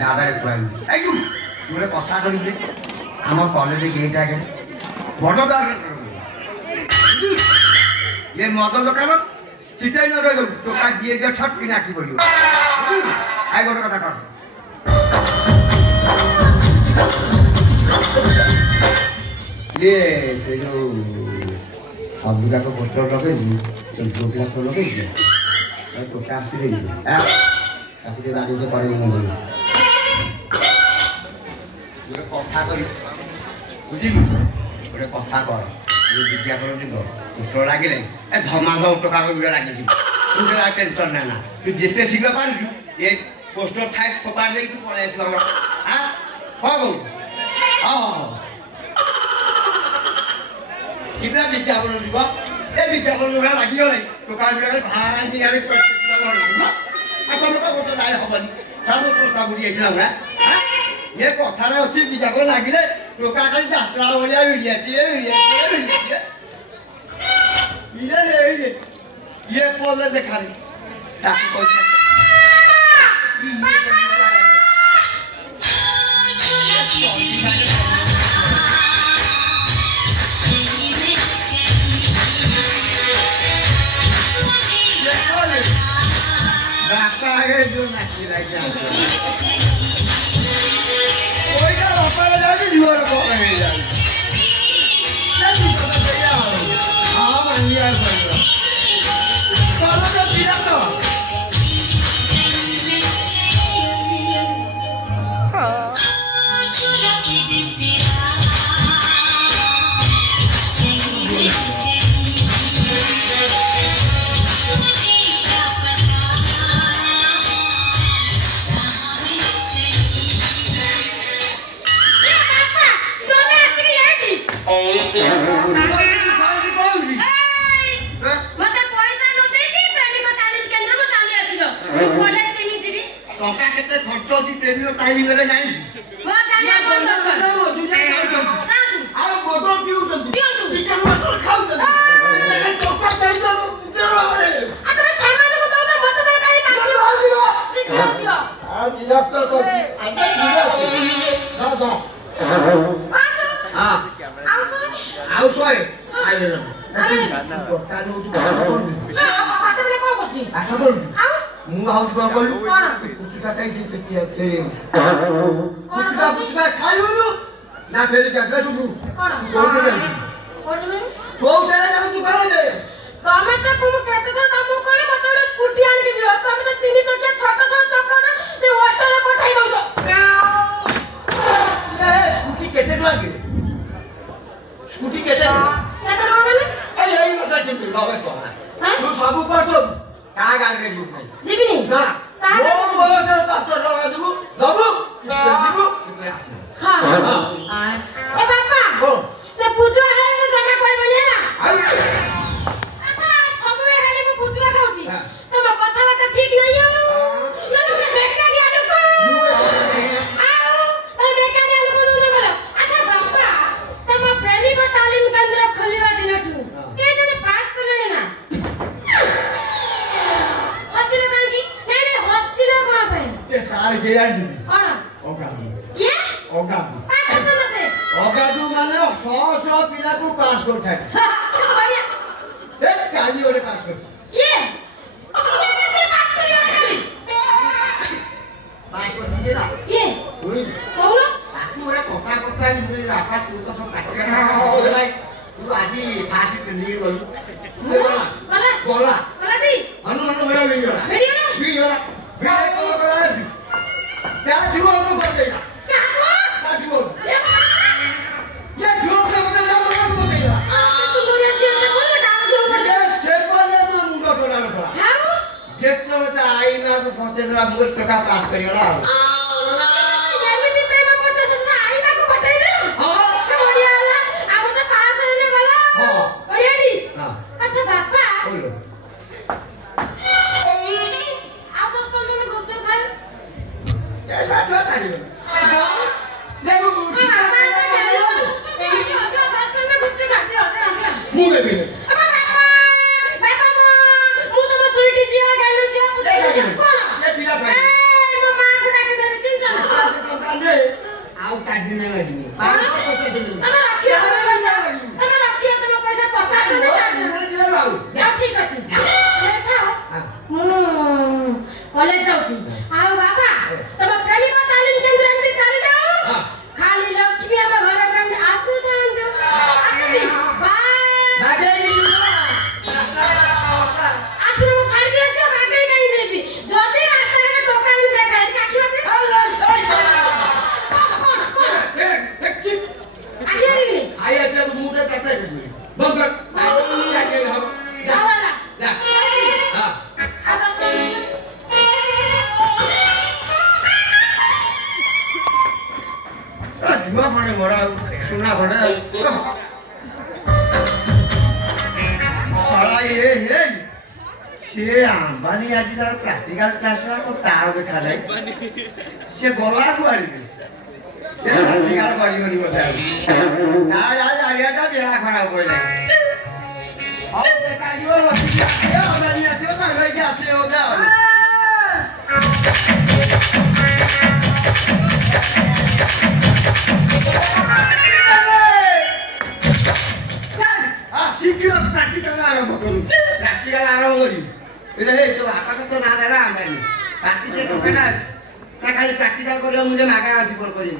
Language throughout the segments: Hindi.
ডাবের খুয়াই এই তুই কথা কইলি আমার কলেজে গেট আগে বড় দোকান এ মদ দোকান সেটাই না রইল টোকা দিয়ে যে ছট কিনা কি বলিব আই বড় কথা কর ये से जो सब जाक पोस्टर लगे से दो लाख लगे और तो काश ले हां ताकि जे गाड़ी से करे नहीं गोटे कथा करी बुझिलु गोटे कथा कर ये विज्ञापन দিব पोस्टर लागिले ए धमाधम टका वीडियो लागी तू जरा टेंशन ना ना तू जेते शीघ्र पारु ये पोस्टर थाई खपार दे तू पळे आइछु हम हां हो हां इतना विज्ञापन দিব ए विज्ञापन লোরা লাগিও নাই দোকান বিলে ভাড়া দিয়ে আমি প্রত্যেকটা করব এখন তো কত নাই হবনি সব কথা বুঝি আইছ না হ্যাঁ ये কথারে হচ্ছে বিজ্ঞাপন লাগিলে লোকা কাল যাত্রা হলিয়া হইয়াছে ये पोले देखानी ताकि कोई रास्ता आगे जो नाची लग जाए कोई का रास्ता में जाके जुआ को रहे जाए हाँ मानिए पड़ेगा सालों का पीड़ा तो प्रेमी ताली मेरे जाई वो जाने बंद कर वो दूसरा आ बोतल पीऊ तो चिकन मटन खाऊ तो लेकिन टोका दे दो तेरा रे आ तेरे सामान को तो मत दे काई काम सिखा दियो आ जिलाप तो अंदर जिला जा हां आओ सोए आई ना टोका नो तू पाटे ले कोन करछि आठा बोल आओ मु हाउस को बोल कोन कुछ का के फेरे कुछ खाइबनु ना फेरे के दे तू कोन कोन में तो तेरे ना तू कर दे तमे तो तुम केते तो काम करे मत ओडे स्कूटी आनी के दियो तमे तो तीन चक्का छोटा छोटा चक्का ना से ऑटो रे कोठाई दउछो ए स्कूटी केते लागे स्कूटी केते माने ए मसा चिंतु लगे तो हां तू सब पर तो का गाड़ी रे जुट नहीं जीबी नहीं ना वो बोलो से डॉक्टर लगा दबु दबु दबु हां ए बापा ओ से पूछो है ने जगह कोई बोले ना अच्छा सब में खाली मैं पूछवा खाउची तुम कथा बात ठीक नहीं हो तुम बेकारी लोग आओ तुम बेकारी लोग नु बोलो अच्छा बापा तुम प्रेमी को तालीम केंद्र खोलिबा दिन तू के जने पास करले ना हसिलो कान की मेरे हसिलो कहां पे ये सारे गेरांटी कोन ओगादू के ओगादू पास करछन से ओगादू माने 100 पिला को पास कर छाड़ बढ़िया ए काली ओरे पास कर के ये से पास करियो खाली पास कर दिए ना के ओई कोन ताकू ओरे कोका नि रापा तू तो सब काट के भाई तू आजी फांसी के नी बोल गला गला गला दी हनु मेरा वीडियो क्या जुआ को कर देगा क्या जुआ ये जुआ का मतलब को देगा सुंदरिया जी ने बोल डाल जो ऊपर ये सेपले तो मुंडा तोड़ा ना हां जेतना मत आई ना तो फसे ना मुंडा टका पास करियो ना एमिति प्रेम करछ से आई ना को बटाई दे हां बढ़िया होला अब तो पास होने वाला हां बढ़िया दी हां अच्छा बापा बोलो दिन लगी तमे रखियो तमे पैसा 50 दे जा ठीक अछि ए था कॉलेज जाउछी आओ बाबा तमे प्रेमी को तालीम केंद्र में चली जाओ खाली लक्ष्मी अब घर में आसे थांदो आसे बाय बागे आसुर को छाड़ दे से बागे कहीं जेबी जदी रास्ता में टोका नहीं देखा काछी कौन आगे आया पे मुंह से कपड़े दे बंद कर जाके हम जावाला जा हां जुआ खाने मोड़ा सुना खाने साला ये आंबानी आज तार प्रैक्टिकल क्लास को तार देखा नहीं से गोला कुआरी ये प्रैक्टिकल करियोनी बोले आज आलिया का बेड़ा खराब हो जाए अब देखा यो लती ये आंबानी आज तो भाई क्या से हो गया शीघ्र प्रैक्टिकल आरंभ करू प्रैक्टिकल आरंभ करी इधर हे जो आपा का तो ना दे रहा आंबानी बाकी से टोकेना ना खाली प्रैक्टिकल करियो मुझे मागा दीपन करी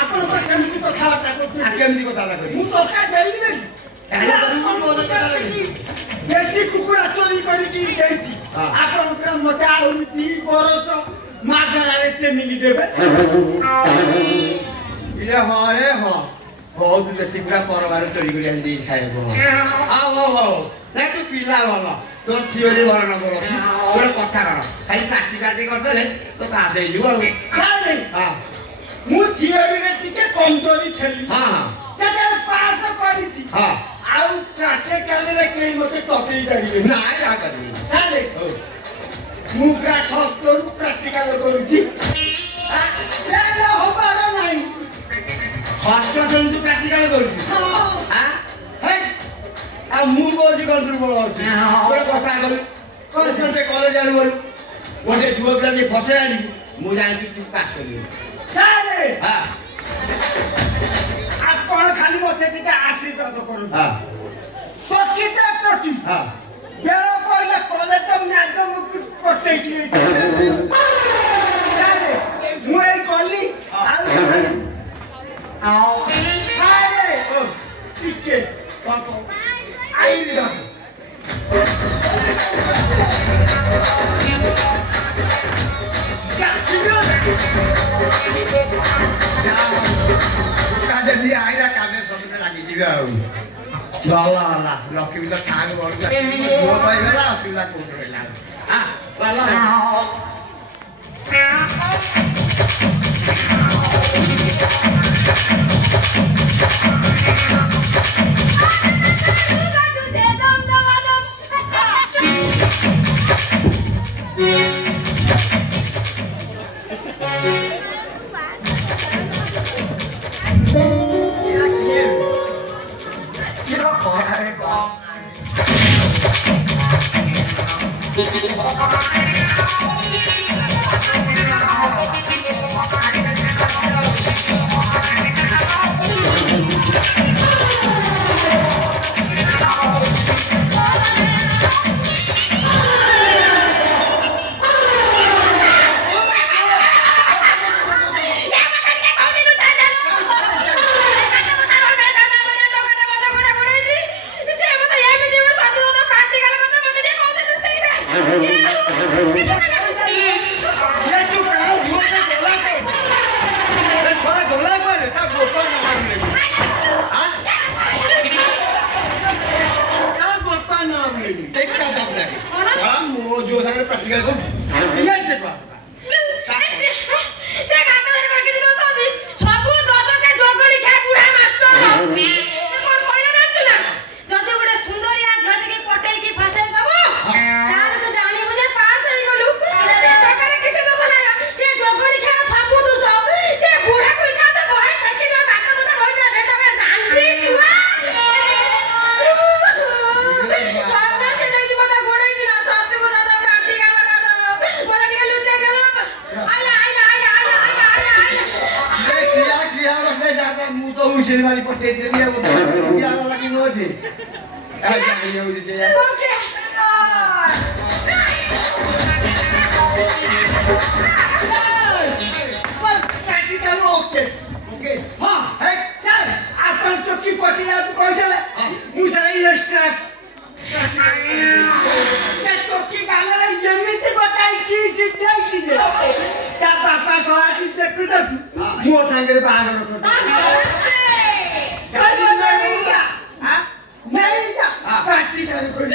आपण को केमती कथा बार्ता करते केमती कथा करी मु टका देली नहीं काहे करी मु बोल कथा देसी कुकुड़ा चोरी करी की देती आपण के मते आउरी 2 बरस मागणा रे ते मिली देबे इले हारे हो बहुत देसी कुकुड़ा परबार चोरी करी आन दी खाइबो आ हो ना तू पिला वाला तोर थियोरी भर न करो तोर कथा कर खाली प्रैक्टिकल दे कर देले तो का दे जुआ साले हां मु थियोरी रे टिके कमजोरी थली हां जदे पास करी छी हां आउ प्रैक्टिकल रे के मते टॉपिक करिवे ना या करी साले मु का सस्तोर प्रैक्टिकल करू छी आ होबार नाही फास्ट जल्दी प्रैक्टिकल करू हां हे आ मु को जी कर दुर्बल अछि तोरे कथा करू कौन से कॉलेज आलू बोलू ओटे जुआ प्लान जे फसे आली मु जान तू पास करी साले हां आपण खाली मते टिके आशीर्वाद करू हां पकिता टटी हां बेरो कहले कॉलेज में आदम पटे की साले मु ए गली साले टिके पापा आई रे jadi akhirnya kami sampai lagi juga bawa laki kita tahu baru dua kali lah kita kontrol lah bawa से जाता मु तो उसे वाली पट्टे दे लिया वो क्या वाला की नोट है अरे ये हो जैसे यार ओके प्रैक्टिकल ओके ओके हां है सर अपन तो की पट्टी आप कोई चले मुसला ये स्ट्रैप से तो की गाले जेमिति बताई की सिद्धाई की दे ता पापा सोआती देखु देखु मो संगे बाहर कर नहीं जा हां नहीं जा प्रैक्टिकल कोई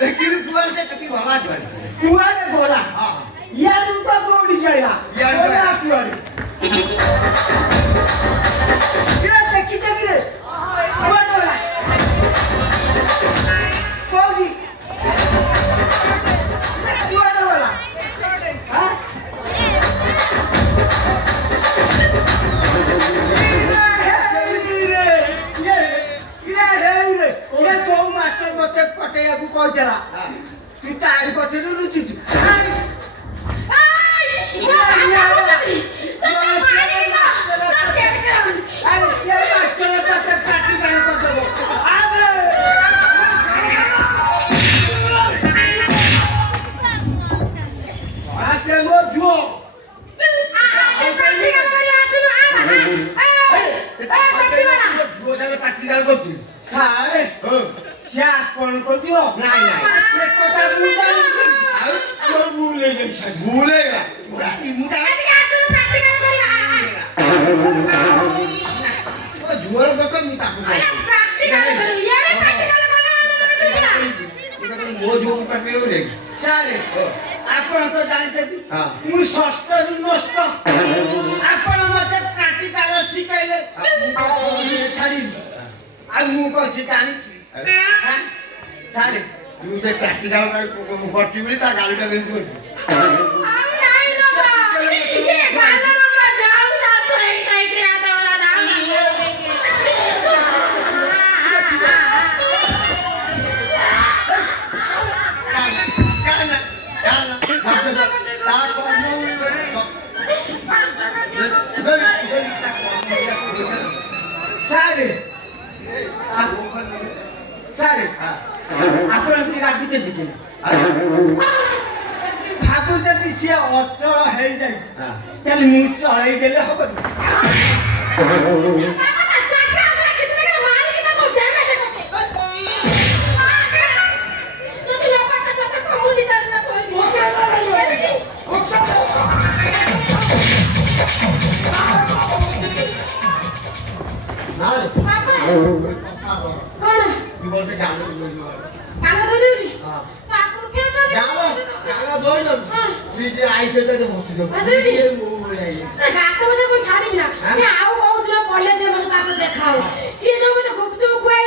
लेकिन पुआल से टकी भला जोड़ पुआल में बोला हां यार उनका दौड़ जाएगा यार बोला पुआल ये देखी देखी रे बोला कौड़ी पुआल वाला हां ये तो मास्टर मते पटेया को कह देला तू तारी पछे लुचि सारे क्या कौन को दियो नहीं नहीं से कथा बुझा और मोर भूले गई छ भूलेगा ई मुटा आसु प्रैक्टिकल करिया ओ जोर को तो मुटा को प्रैक्टिकल करिया ये प्रैक्टिकल करा वो जो कर मिलो रे सारे आपण तो जानते हां मु षष्ठ रु नष्ट आपण मते प्रैक्टिकल सिखाइले छाड़ी आ मु को सिखानी हां सारे तू से प्रैक्टिकल कर करती बोली ता गाड़ी का गेंद कर हम नहीं लो ये गाला में जाऊं जातो है कैसे आता वाला नाम सारे सारे आपण ती राखी दिके भाबु जदी से अचल हे जाय तल मु चळै देले हो से आउ बहुत दिन पढ़ले जे मन तासे देखाओ से जो मते गुपचुप खुआई